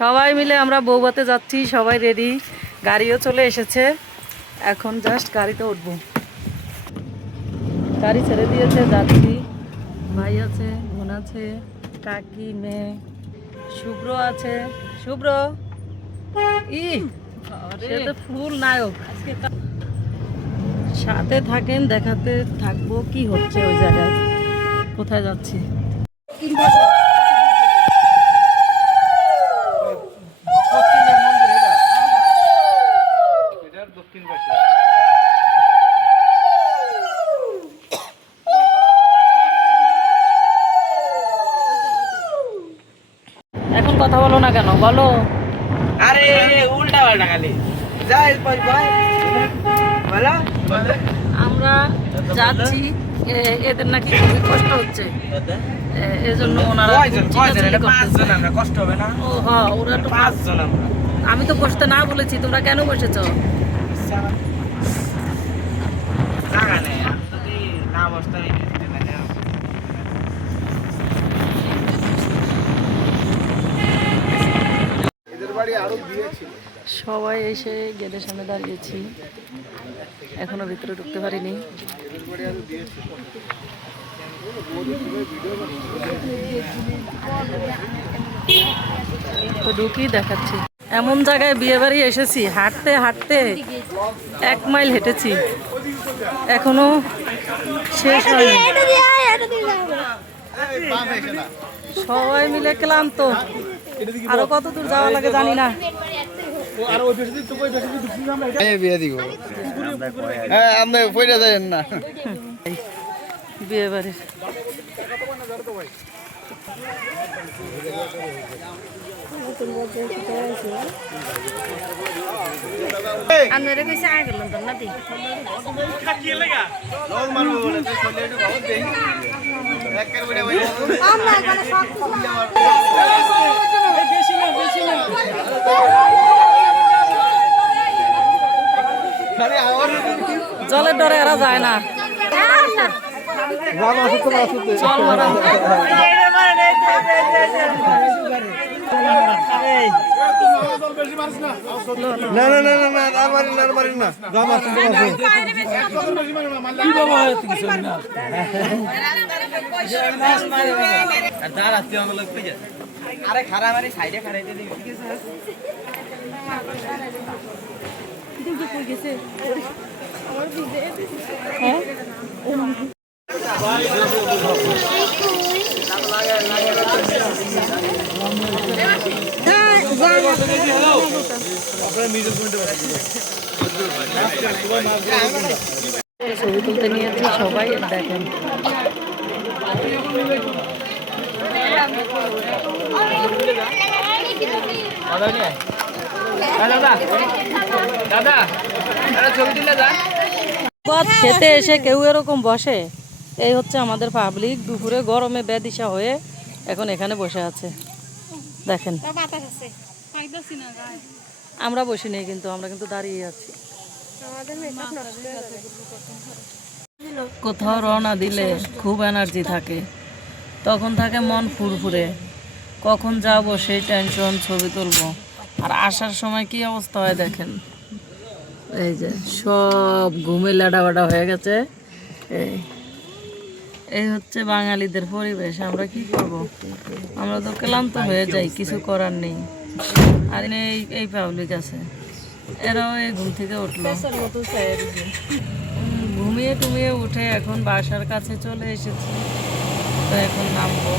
সবাই মিলে আমরা বৌভাতে যাচ্ছি, সবাই রেডি, গাড়িও চলে এসেছে। এখন জাস্ট গাড়িতে উঠবো, গাড়ি ছেড়ে দিয়েছে, যাচ্ছি। ভাই আছে, বোন আছে, কাকি, মেয়ে, শুভ্র আছে। শুভ্র সে তো ফুল নায়ক। সাথে থাকেন, দেখাতে থাকবো কি হচ্ছে ওই জায়গায়, কোথায় যাচ্ছি। এখন কথা বলো না কেন, বলো। আরে উল্টা পাল্টা খালি যাই বলো। আমরা যাচ্ছি, এদের নাকি খুবই কষ্ট হচ্ছে, এজন্য ওনারা আমরা কষ্ট হবে না। ও হ্যাঁ, ওরা তো 5 জন আমরা। আমি তো বসতে না বলেছি, তোমরা কেন বসেছো? জায়গা নেই, আমি যদি না বসতে সবাই এসে গেটের সামনে দাঁড়িয়েছি, এখনো ভিতরে ঢুকতে পারিনি। তো ঢুকি দেখাচ্ছি। এমন জায়গায় বিয়ে বাড়ি এসেছি, হাঁটতে হাঁটতে 1 মাইল হেঁটেছি, এখনো শেষ হয়নি। সবাই মিলে ক্লান্ত, আরো কত দূর যাওয়া লাগে জানি না। বিয়ে বাড়ির জলের ডরে এরা যায় না। চল মারা না না না না আর মারি না, আর মারি না। কি বাবা কিছু না। আর তার আত্মীয় আমরা লোক পেয়ে আরে খারাপ মারি সাইডে খারাইতে দিই। ছবি তুলতে নিয়েছি, সবাই দেখেন। খেতে এসে কেউ এরকম বসে, এই হচ্ছে আমাদের পাবলিক। দুপুরে গরমে বেদিশা হয়ে এখন এখানে বসে আছে, দেখেন। আমরা বসি নেই কিন্তু, আমরা কিন্তু দাঁড়িয়ে আছি। কোথাও রওনা দিলে খুব এনার্জি থাকে, তখন থাকে মন ফুরফুরে, কখন যাবো সেই টেনশন, ছবি তুলবো। আর আসার সময় কি অবস্থা হয় দেখেন, এই যে সব ঘুমে লাডাবাডা হয়ে গেছে। এই হচ্ছে বাঙালিদের পরিবেশ। আমরা কি করব, আমরা তো ক্লান্ত হয়ে যাই, কিছু করার নেই। আর এই পাবলিক আছে, এরাও এই ঘুম থেকে উঠলো, ঘুমিয়ে টুমিয়ে উঠে এখন বাসার কাছে চলে এসেছি। তো এখন নামবো।